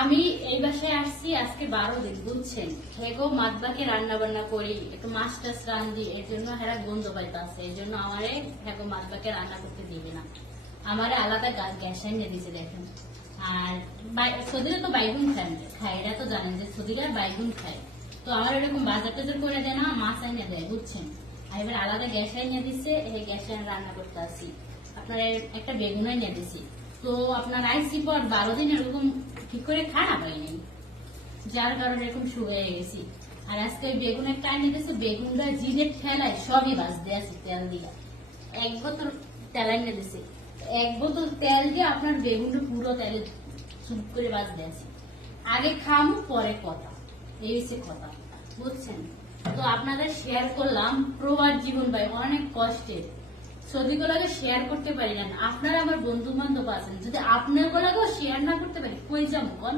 আমি এই বাসায় আসছি আজকে 12 দিন, বুঝছেন। হেগো মাদবাকে রান্না বান্না করি, একটু মাছ টাছ রান্ধি, এর জন্য হেরা গন্ধ পাইতাছে, এই জন্য আমারে হেগো মাদবাকে রান্না করতে দিবে না। আমারে আলাদা গ্যাস এনে দিছে, দেখেন। আর সদিরা তো বাইগুন খায়, এরা তো জানেন যে সদিরা বাইগুন খায়। তো আমার এরকম বাজার টাজার করে দেয় না, মাছ এনে দেয়, বুঝছেন। আর এবার আলাদা গ্যাস এনে দিচ্ছে, এই গ্যাসে রান্না করতে আসি। আপনার একটা বেগুন এনে দিছি। তো আপনার আইসি পর 12 দিন এরকম ঠিক করে খানা পাইনি, যার কারণে এরকম শুকিয়ে গেছি। আর আজকে বেগুন একটা আইনে দিচ্ছে, বেগুনটা জিরের ঠেলায় সবই ভাজতে আছে তেল দিয়ে। 1 বোতল তেল এনে দিছে, 1 বোতল তেল দিয়ে আপনার বেগুনটা পুরো তেলে চুপ করে ভাজতে আছে। আগে খামু পরে কথা, এই হচ্ছে কথা, বুঝছেন। তো আপনাদের শেয়ার করলাম প্রবাস জীবন ভাই অনেক কষ্টের, ছবিগুলোকে শেয়ার করতে পারি না। আপনারা আমার বন্ধু বান্ধব আছেন, যদি আপনার গুলোকেও শেয়ার না করতে পারি কই যাবো বল।